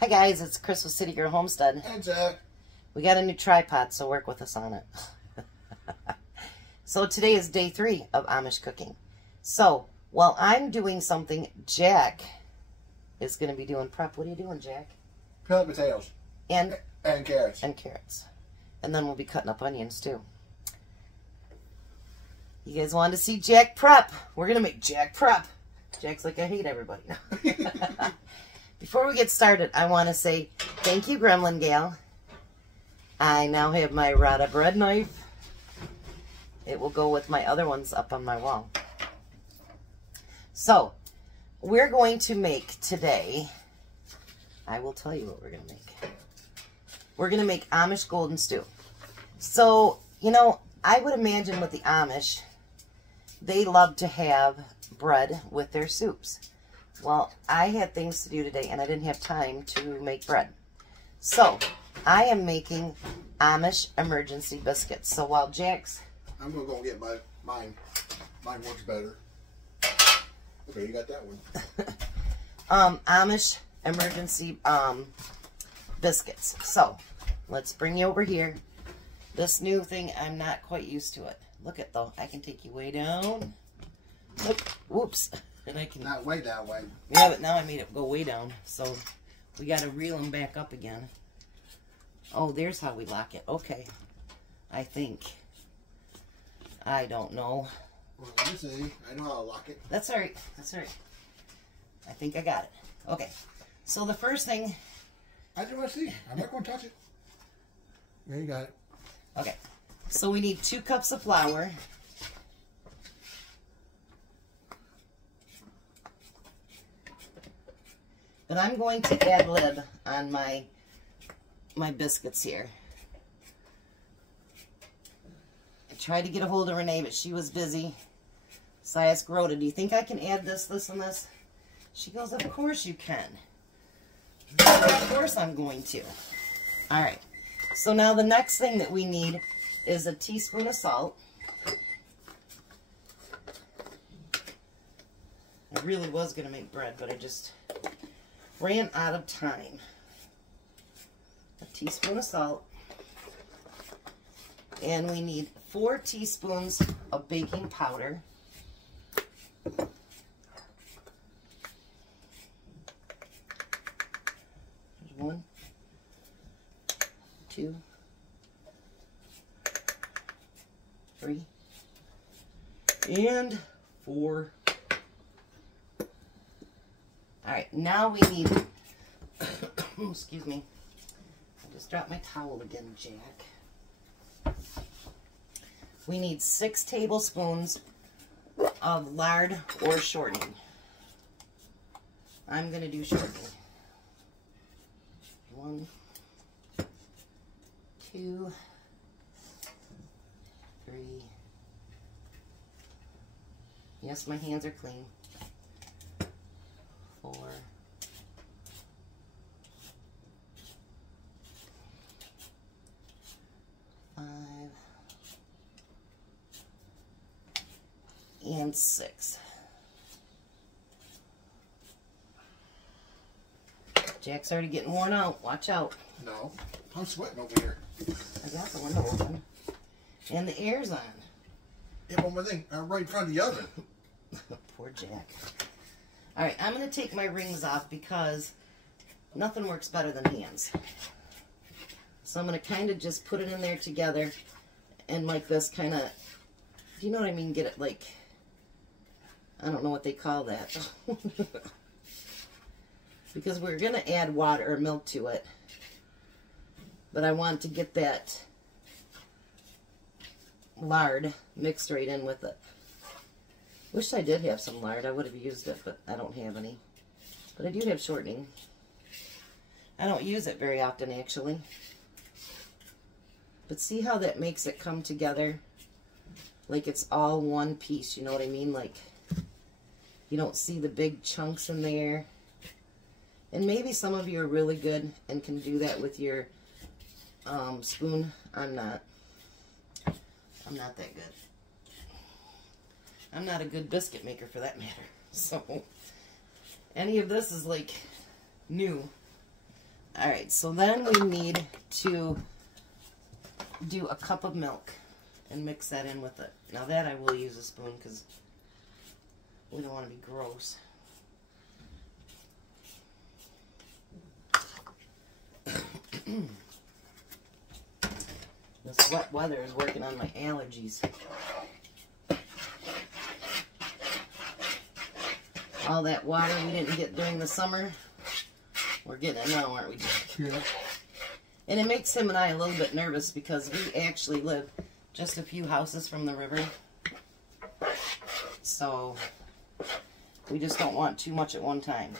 Hi guys, it's Chris with City Girl Homestead. Hey Jack. We got a new tripod, so work with us on it. So today is day 3 of Amish cooking. So while I'm doing something, Jack is going to be doing prep. What are you doing, Jack? Peanut potatoes. And carrots. And carrots. And then we'll be cutting up onions too. You guys wanted to see Jack prep. We're going to make Jack prep. Jack's like, I hate everybody. Before we get started, I want to say thank you, Gremlin Gal. I now have my Rada bread knife. It will go with my other ones up on my wall. So, we're going to make today, I will tell you what we're going to make. We're going to make Amish golden stew. So, you know, I would imagine with the Amish, they love to have bread with their soups. Well, I had things to do today, and I didn't have time to make bread. So, I am making Amish emergency biscuits. So, while Jack's... I'm going to go get mine. Mine works better. Okay, you got that one. Amish emergency biscuits. So, let's bring you over here. This new thing, I'm not quite used to it. Look at though. I can take you way down. Look, whoops. And I can... Not way down, way. Yeah, but now I made it go way down. So, we got to reel them back up again. Oh, there's how we lock it. Okay. I think. I don't know. Well, let me see. I know how to lock it. That's all right. That's all right. I think I got it. Okay. So, the first thing... I just want to see. I'm not going to touch it. Yeah, you got it. Okay. So, we need 2 cups of flour. But I'm going to ad lib on my biscuits here. I tried to get a hold of Renee, but she was busy. So I asked Rhoda, do you think I can add this, this, and this? She goes, of course you can. So of course I'm going to. All right. So now the next thing that we need is a teaspoon of salt. I really was going to make bread, but I just ran out of time. A teaspoon of salt. And we need 4 teaspoons of baking powder. There's 1, 2, 3, and 4. Alright, now we need, excuse me, I just dropped my towel again, Jack. We need 6 tablespoons of lard or shortening. I'm going to do shortening. 1, 2, 3. Yes, my hands are clean. 4, 5, and 6. Jack's already getting worn out. Watch out. No, I'm sweating over here. I got the window open. And the air's on. Yeah, one more thing. I'm right in front of the oven. Poor Jack. Alright, I'm going to take my rings off because nothing works better than hands. So I'm going to kind of just put it in there together and like this kind of, do you know what I mean? Get it like, I don't know what they call that. Because we're going to add water or milk to it. But I want to get that lard mixed right in with it. Wish I did have some lard. I would have used it, but I don't have any. But I do have shortening. I don't use it very often, actually. But see how that makes it come together? Like it's all one piece, you know what I mean? Like, you don't see the big chunks in there. And maybe some of you are really good and can do that with your spoon. I'm not. I'm not that good. I'm not a good biscuit maker for that matter. So, any of this is like new. All right, so then we need to do a cup of milk and mix that in with it. Now that I will use a spoon because we don't want to be gross. This wet weather is working on my allergies. All that water we didn't get during the summer, we're getting it now, aren't we, Jack? Yeah. And it makes him and I a little bit nervous because we actually live just a few houses from the river. So we just don't want too much at one time.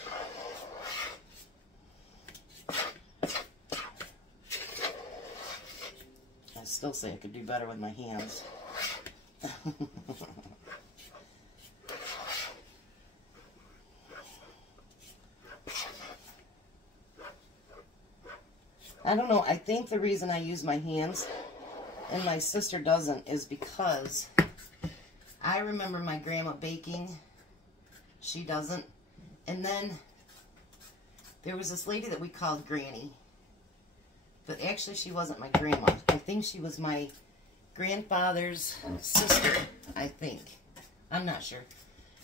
I still say I could do better with my hands. I don't know, I think the reason I use my hands and my sister doesn't is because I remember my grandma baking. She doesn't. And then there was this lady that we called Granny. But actually she wasn't my grandma. I think she was my grandfather's sister, I think. I'm not sure.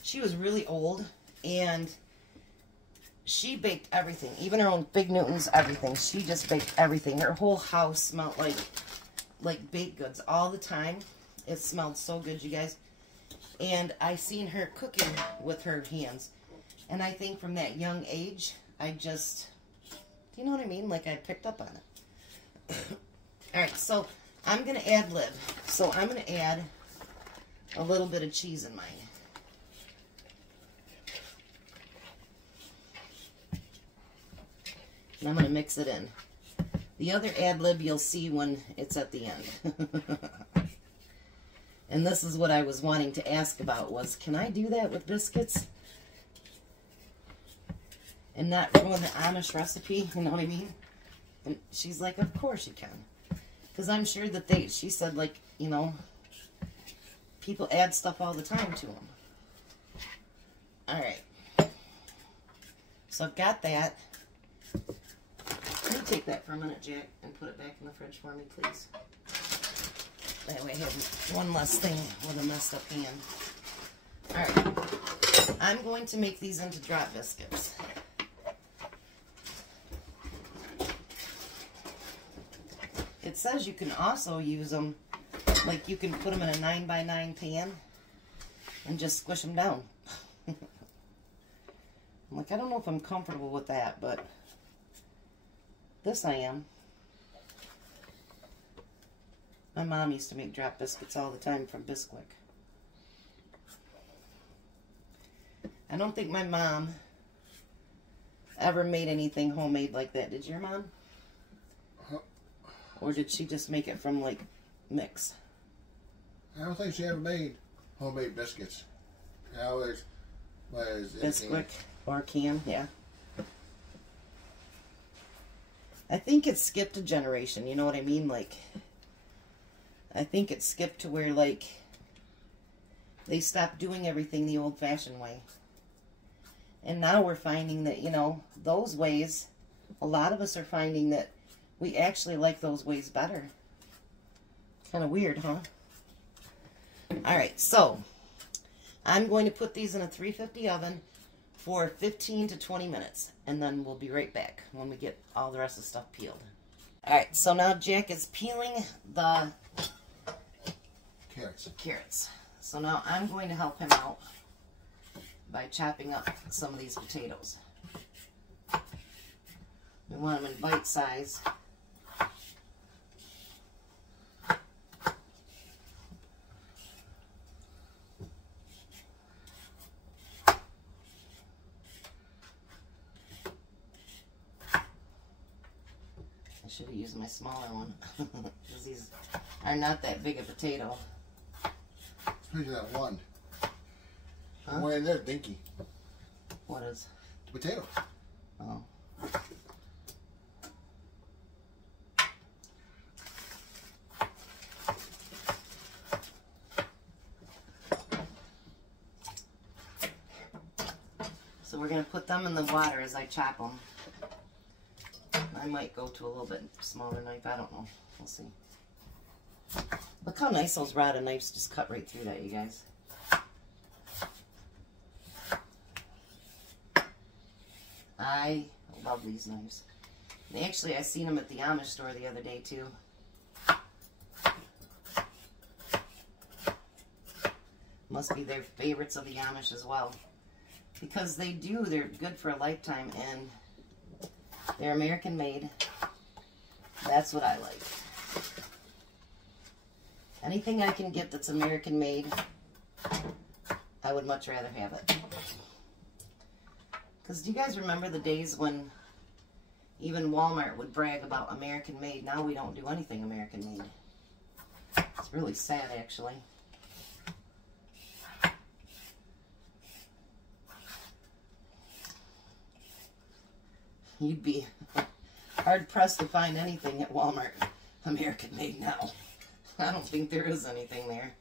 She was really old and she baked everything, even her own Big Newtons, everything. She just baked everything. Her whole house smelled like baked goods all the time. It smelled so good, you guys. And I seen her cooking with her hands. And I think from that young age, I just, you know what I mean? Like I picked up on it. Alright, so I'm going to ad lib. So I'm going to add a little bit of cheese in mine. And I'm going to mix it in. The other ad lib you'll see when it's at the end. And this is what I was wanting to ask about was, can I do that with biscuits? And not ruin the Amish recipe, you know what I mean? And she's like, of course you can. Because I'm sure that she said like, you know, people add stuff all the time to them. Alright. So I've got that. Can you take that for a minute, Jack, and put it back in the fridge for me, please? That way I have one less thing with a messed up hand. Alright. I'm going to make these into drop biscuits. It says you can also use them, like you can put them in a 9x9 pan and just squish them down. I'm like, I don't know if I'm comfortable with that, but this I am. My mom used to make drop biscuits all the time from Bisquick. I don't think my mom ever made anything homemade like that. Did your mom? Or did she just make it from, like, mix? I don't think she ever made homemade biscuits. I always was Bisquick or can, yeah. I think it skipped a generation, you know what I mean? Like, I think it skipped to where, like, they stopped doing everything the old-fashioned way. And now we're finding that, you know, those ways, a lot of us are finding that we actually like those ways better. Kind of weird, huh? Alright, so I'm going to put these in a 350 oven for 15 to 20 minutes. And then we'll be right back when we get all the rest of the stuff peeled. Alright, so now Jack is peeling the carrots. So now I'm going to help him out by chopping up some of these potatoes. We want them in bite size. I should have used my smaller one because these are not that big a potato. Especially that one. Huh? One in there, dinky. What is? The potato. Oh. So we're going to put them in the water as I chop them. I might go to a little bit smaller knife. I don't know. We'll see. Look how nice those rotted knives just cut right through that, you guys. I love these knives. And actually, I seen them at the Amish store the other day, too. Must be their favorites of the Amish as well. Because they're good for a lifetime, and they're American made. That's what I like. Anything I can get that's American made, I would much rather have it. Because do you guys remember the days when even Walmart would brag about American made? Now we don't do anything American made. It's really sad, actually. You'd be hard-pressed to find anything at Walmart American made now. I don't think there is anything there.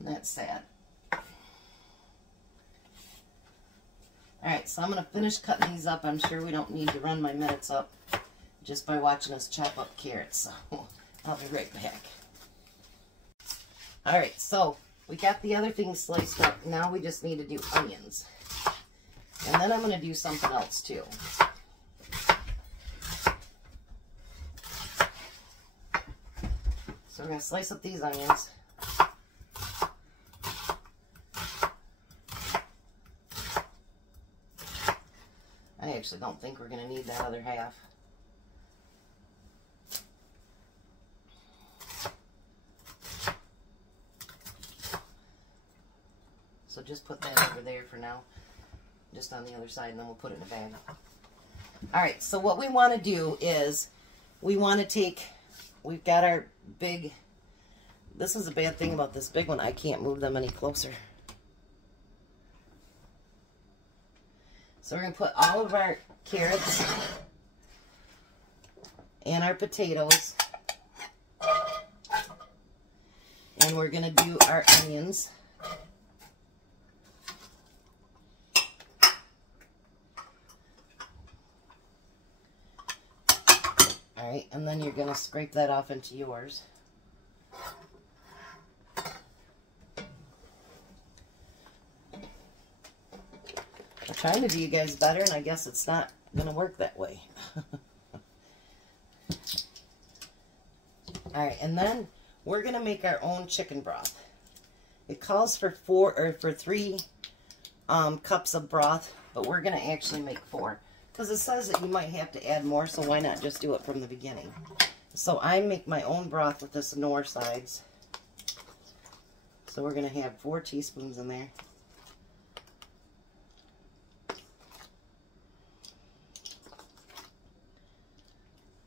That's sad. Alright, so I'm going to finish cutting these up. I'm sure we don't need to run my minutes up just by watching us chop up carrots. So I'll be right back. Alright, so we got the other things sliced up. Now we just need to do onions. And then I'm going to do something else too. So we're going to slice up these onions. I actually don't think we're going to need that other half. So just put that over there for now. Just on the other side, and then we'll put it in a bag. Alright, so what we want to do is we want to take, we've got our big, this is a bad thing about this big one, I can't move them any closer. So we're going to put all of our carrots and our potatoes, and we're going to do our onions. Alright, and then you're going to scrape that off into yours. I'm trying to do you guys better, and I guess it's not going to work that way. Alright, and then we're going to make our own chicken broth. It calls for 3 cups of broth, but we're going to actually make 4. Because it says that you might have to add more, so why not just do it from the beginning? So I make my own broth with this Knorr sides. So we're going to have 4 teaspoons in there.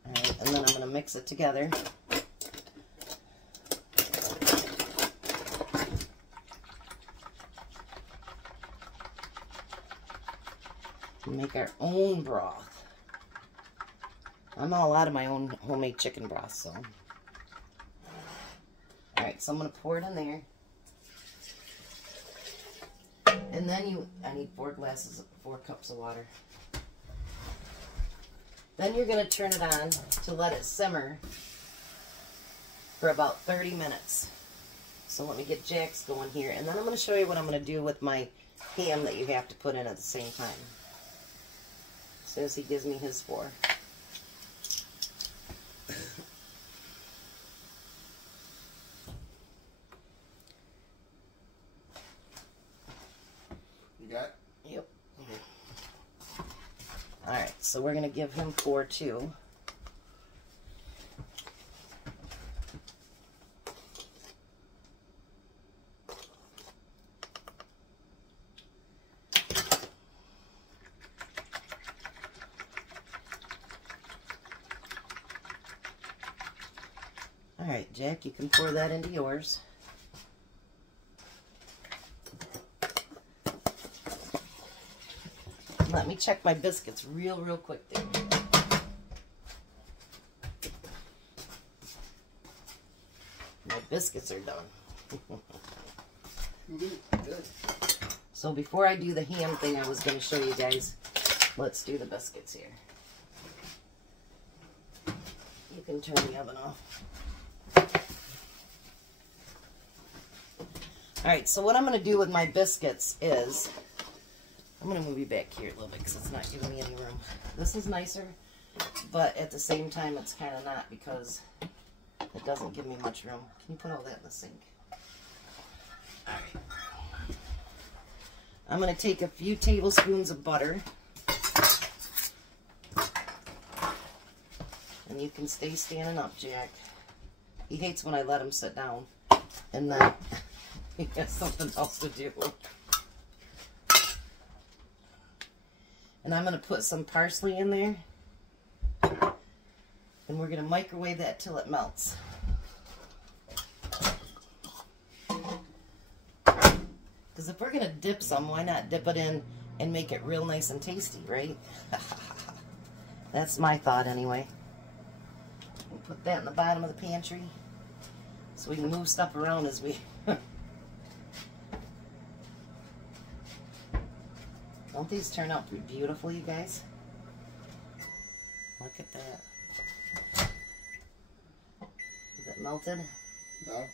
Alright, and then I'm going to mix it together. Make our own broth. I'm all out of my own homemade chicken broth, so. Alright, so I'm going to pour it in there. And then I need 4 cups of water. Then you're going to turn it on to let it simmer for about 30 minutes. So let me get Jack's going here, and then I'm going to show you what I'm going to do with my ham that you have to put in at the same time. As soon as he gives me his 4. You got it? Yep. Alright, so we're going to give him 4 too. Alright, Jack, you can pour that into yours. Let me check my biscuits real quick there. My biscuits are done. Good. So before I do the ham thing, I was going to show you guys. Let's do the biscuits here. You can turn the oven off. Alright, so what I'm going to do with my biscuits is, I'm going to move you back here a little bit because it's not giving me any room. This is nicer, but at the same time it's kind of not because it doesn't give me much room. Can you put all that in the sink? Alright. I'm going to take a few tablespoons of butter. And you can stay standing up, Jack. He hates when I let him sit down. And then he has something else to do. And I'm going to put some parsley in there. And we're going to microwave that till it melts. Because if we're going to dip some, why not dip it in and make it real nice and tasty, right? That's my thought anyway. We'll put that in the bottom of the pantry so we can move stuff around as we... Don't these turn out beautiful, you guys? Look at that. Is it melted? No.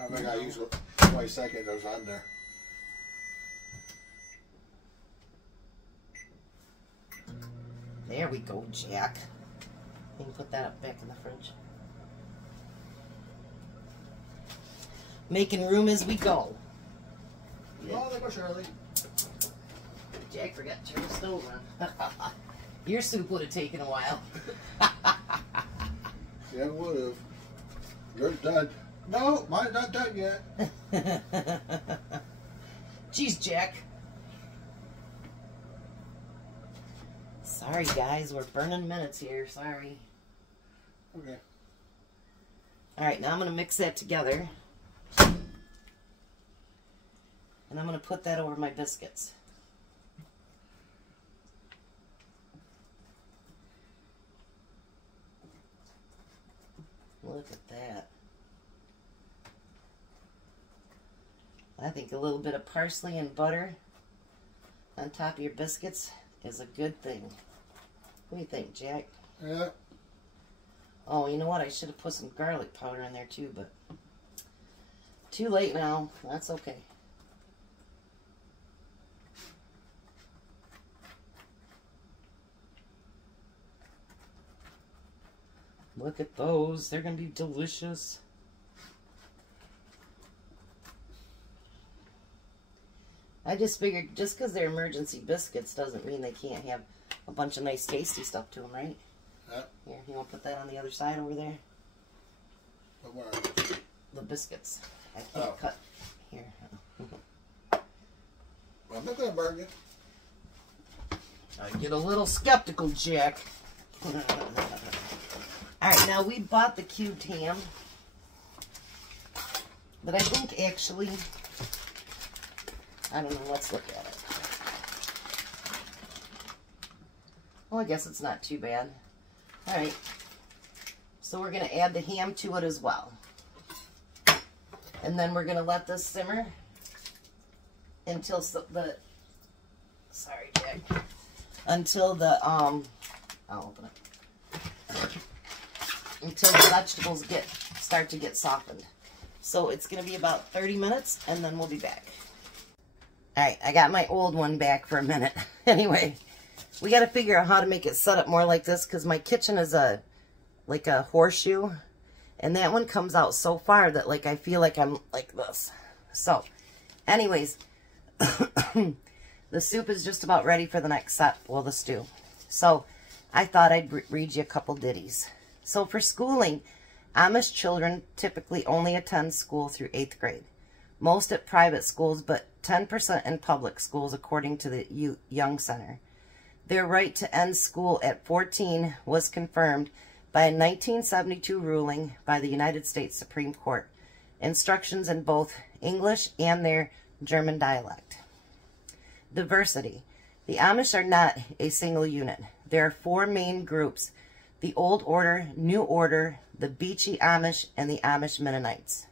I think I used 20 seconds those on there. There we go, Jack. You can put that up back in the fridge. Making room as we go. Oh, there goes Shirley. Jack forgot to turn the stove on. Your soup would have taken a while. Yeah, it would have. Yours done. No, mine's not done yet. Jeez, Jack. Sorry, guys. We're burning minutes here. Sorry. Okay. Alright, now I'm going to mix that together. And I'm going to put that over my biscuits. Look at that. I think a little bit of parsley and butter on top of your biscuits is a good thing. What do you think, Jack? Yeah. Oh, you know what? I should have put some garlic powder in there too, but too late now. That's okay. Look at those. They're going to be delicious. I just figured just because they're emergency biscuits doesn't mean they can't have a bunch of nice tasty stuff to them, right? Yeah. Here, you want to put that on the other side over there? But where? The biscuits. I can't cut. Here. I'm not going to burn you. I get a little skeptical, Jack. Alright, now we bought the cubed ham. But I think actually, I don't know, let's look at it. Well, I guess it's not too bad. Alright, so we're going to add the ham to it as well. And then we're going to let this simmer until sorry, Jack. Until the, I'll open it. Until the vegetables start to get softened. So it's going to be about 30 minutes, and then we'll be back. Alright, I got my old one back for a minute. Anyway, we got to figure out how to make it set up more like this, because my kitchen is like a horseshoe, and that one comes out so far that like I feel like I'm like this. So, anyways, the soup is just about ready for the next set, well, the stew. So, I thought I'd read you a couple ditties. So for schooling, Amish children typically only attend school through 8th grade. Most at private schools, but 10% in public schools, according to the Young Center. Their right to end school at 14 was confirmed by a 1972 ruling by the United States Supreme Court. Instructions in both English and their German dialect. Diversity. The Amish are not a single unit. There are 4 main groups: the Old Order, New Order, the Beachy Amish, and the Amish Mennonites.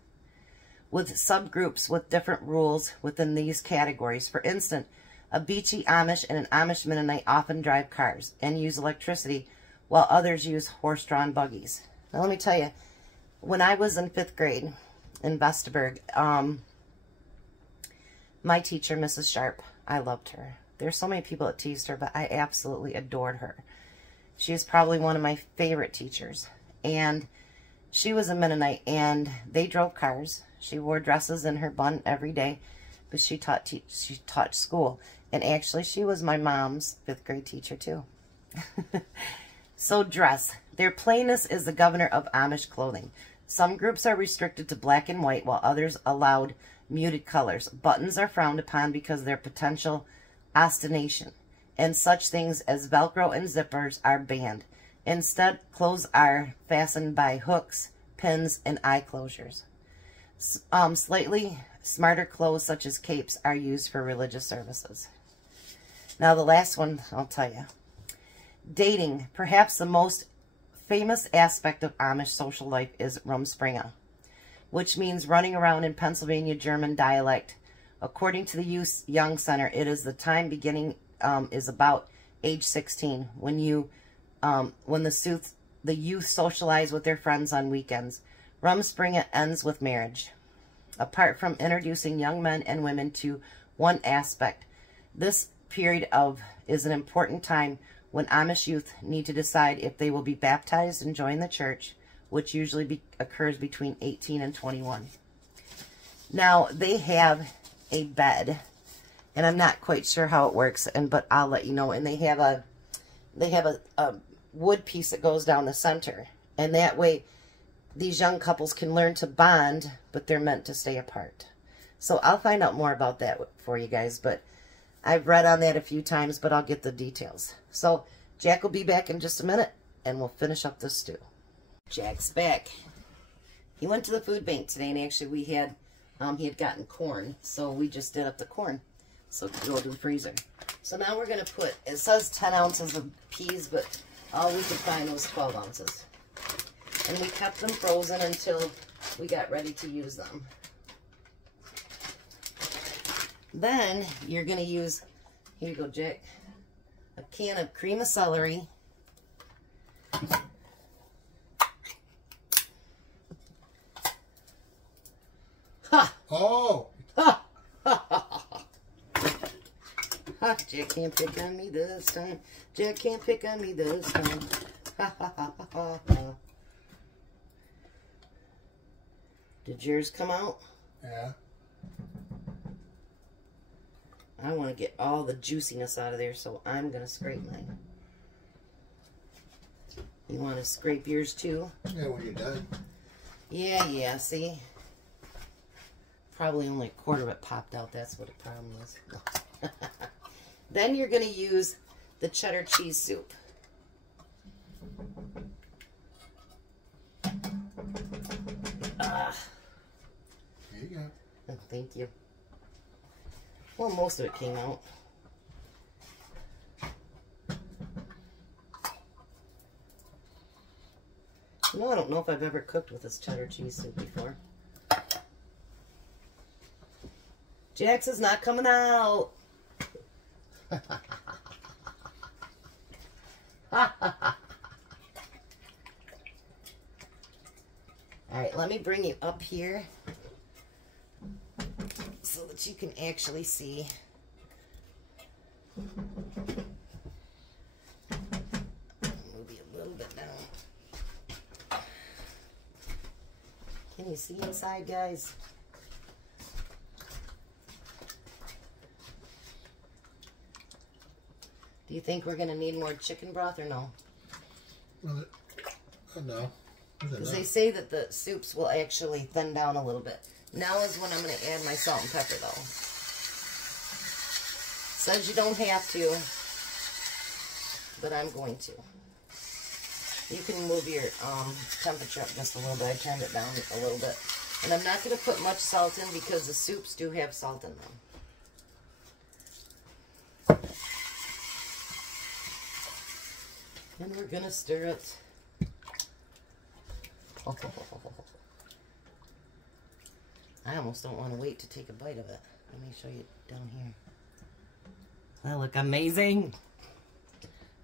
with subgroups with different rules within these categories. For instance, a beachy Amish and an Amish Mennonite often drive cars and use electricity, while others use horse-drawn buggies. Now, let me tell you, when I was in 5th grade in Vestaburg, my teacher, Mrs. Sharp, I loved her. There's so many people that teased her, but I absolutely adored her. She is probably one of my favorite teachers. And she was a Mennonite, and they drove cars. She wore dresses in her bun every day, but she taught school. And actually, she was my mom's 5th grade teacher, too. So, dress. Their plainness is the governor of Amish clothing. Some groups are restricted to black and white, while others allowed muted colors. Buttons are frowned upon because of their potential ostentation, and such things as Velcro and zippers are banned. Instead, clothes are fastened by hooks, pins, and eye closures. Slightly smarter clothes, such as capes, are used for religious services. Now, the last one, I'll tell you. Dating. Perhaps the most famous aspect of Amish social life is rumspringa, which means running around in Pennsylvania German dialect. According to the Youth Young Center, it is the time beginning is about age 16 when the youth socialize with their friends on weekends. Rumspringa ends with marriage. Apart from introducing young men and women to one aspect, this period is an important time when Amish youth need to decide if they will be baptized and join the church, which usually occurs between 18 and 21. Now, they have a bed, and I'm not quite sure how it works, but I'll let you know. And they have a wood piece that goes down the center, and that way these young couples can learn to bond, but they're meant to stay apart. So I'll find out more about that for you guys, but I've read on that a few times, but I'll get the details. So Jack will be back in just a minute, and we'll finish up this stew. Jack's back. He went to the food bank today, and actually he had gotten corn, so we just did up the corn, so it could go to the freezer. So now we're going to put, it says 10 ounces of peas, but all we could find was 12 ounces. And we kept them frozen until we got ready to use them. Then you're going to use, here you go, Jack, a can of cream of celery. Ha! Oh! Ha! Ha! Ha! Ha! Jack can't pick on me this time. Jack can't pick on me this time. Ha ha ha ha ha ha. Did yours come out? Yeah. I want to get all the juiciness out of there, so I'm going to scrape mine. You want to scrape yours too? Yeah, when you're done. Yeah, see? Probably only a quarter of it popped out. That's what the problem is. Then you're going to use the cheddar cheese soup. There you go. Oh, thank you. Well, most of it came out. No, I don't know if I've ever cooked with this cheddar cheese soup before. Jax is not coming out. Alright, let me bring you up here so that you can actually see. Move you a little bit down. Can you see inside, guys? Do you think we're going to need more chicken broth or no? Well, no. Because they say that the soups will actually thin down a little bit. Now is when I'm going to add my salt and pepper, though. Says you don't have to, but I'm going to. You can move your temperature up just a little bit. I turned it down a little bit. And I'm not going to put much salt in because the soups do have salt in them. And we're going to stir it. I almost don't want to wait to take a bite of it. Let me show you down here. That look amazing.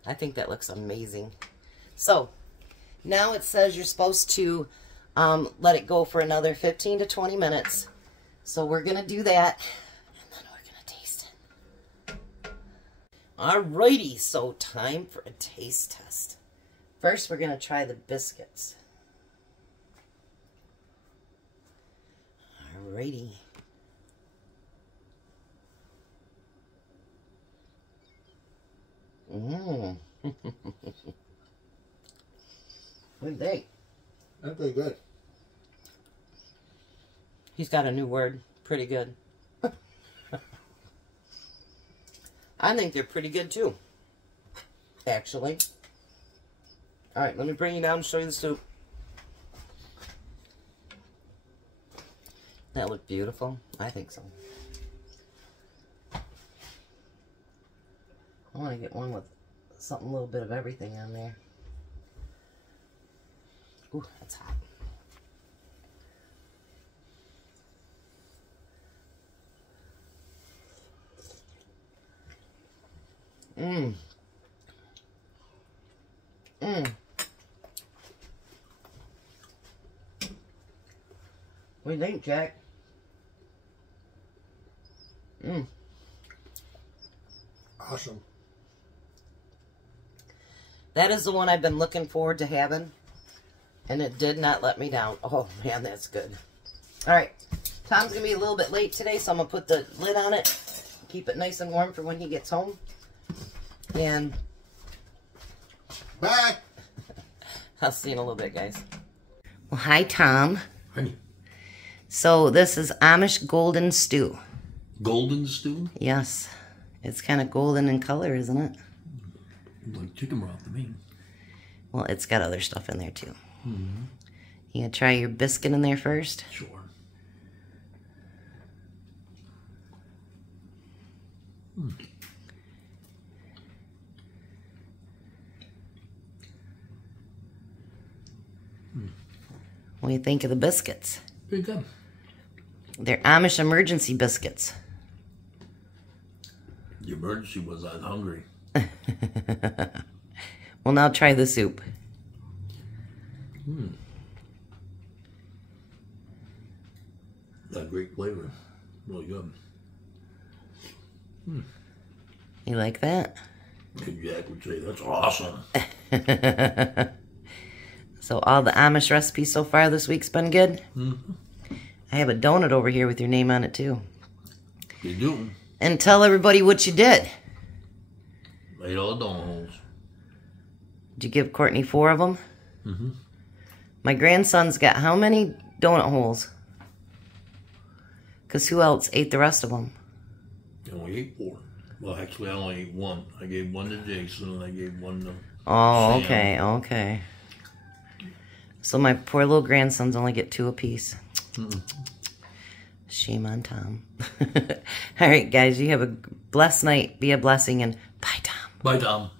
I think that looks amazing. So, now it says you're supposed to let it go for another 15 to 20 minutes. So we're going to do that, and then we're going to taste it. Alrighty, so time for a taste test. First, we're going to try the biscuits. Alrighty. Mmm. What do you think? That's pretty good. He's got a new word. Pretty good. I think they're pretty good too. Actually. Alright, let me bring you down and show you the soup. That looked beautiful. I think so. I want to get one with something, a little bit of everything on there. Ooh, that's hot. Mmm. Mmm. What do you think, Jack? Mmm. Awesome. That is the one I've been looking forward to having. And it did not let me down. Oh, man, that's good. All right. Tom's going to be a little bit late today, so I'm going to put the lid on it. Keep it nice and warm for when he gets home. And... Bye. I'll see you in a little bit, guys. Well, hi, Tom. Honey. So, this is Amish golden stew. Golden stew? Yes. It's kind of golden in color, isn't it? Like chicken broth to me. Well, it's got other stuff in there, too. Mm-hmm. You gonna try your biscuit in there first? Sure. Mm. What do you think of the biscuits? Pretty good. They're Amish emergency biscuits. The emergency was I was hungry. Well, now try the soup. Got great flavor. Really good. You like that? Jack would say, that's awesome. So all the Amish recipes so far this week's been good? Mm-hmm. I have a donut over here with your name on it, too. You do. And tell everybody what you did. Made all the donut holes. Did you give Courtney 4 of them? Mm-hmm. My grandson's got how many donut holes? Because who else ate the rest of them? I only ate 4. Well, actually, I only ate 1. I gave 1 to Jason, and I gave 1 to Oh, Sam. okay, okay. So my poor little grandsons only get 2 apiece. Shame on Tom. All right, guys, you have a blessed night. Be a blessing, and bye, Tom. Bye, Tom.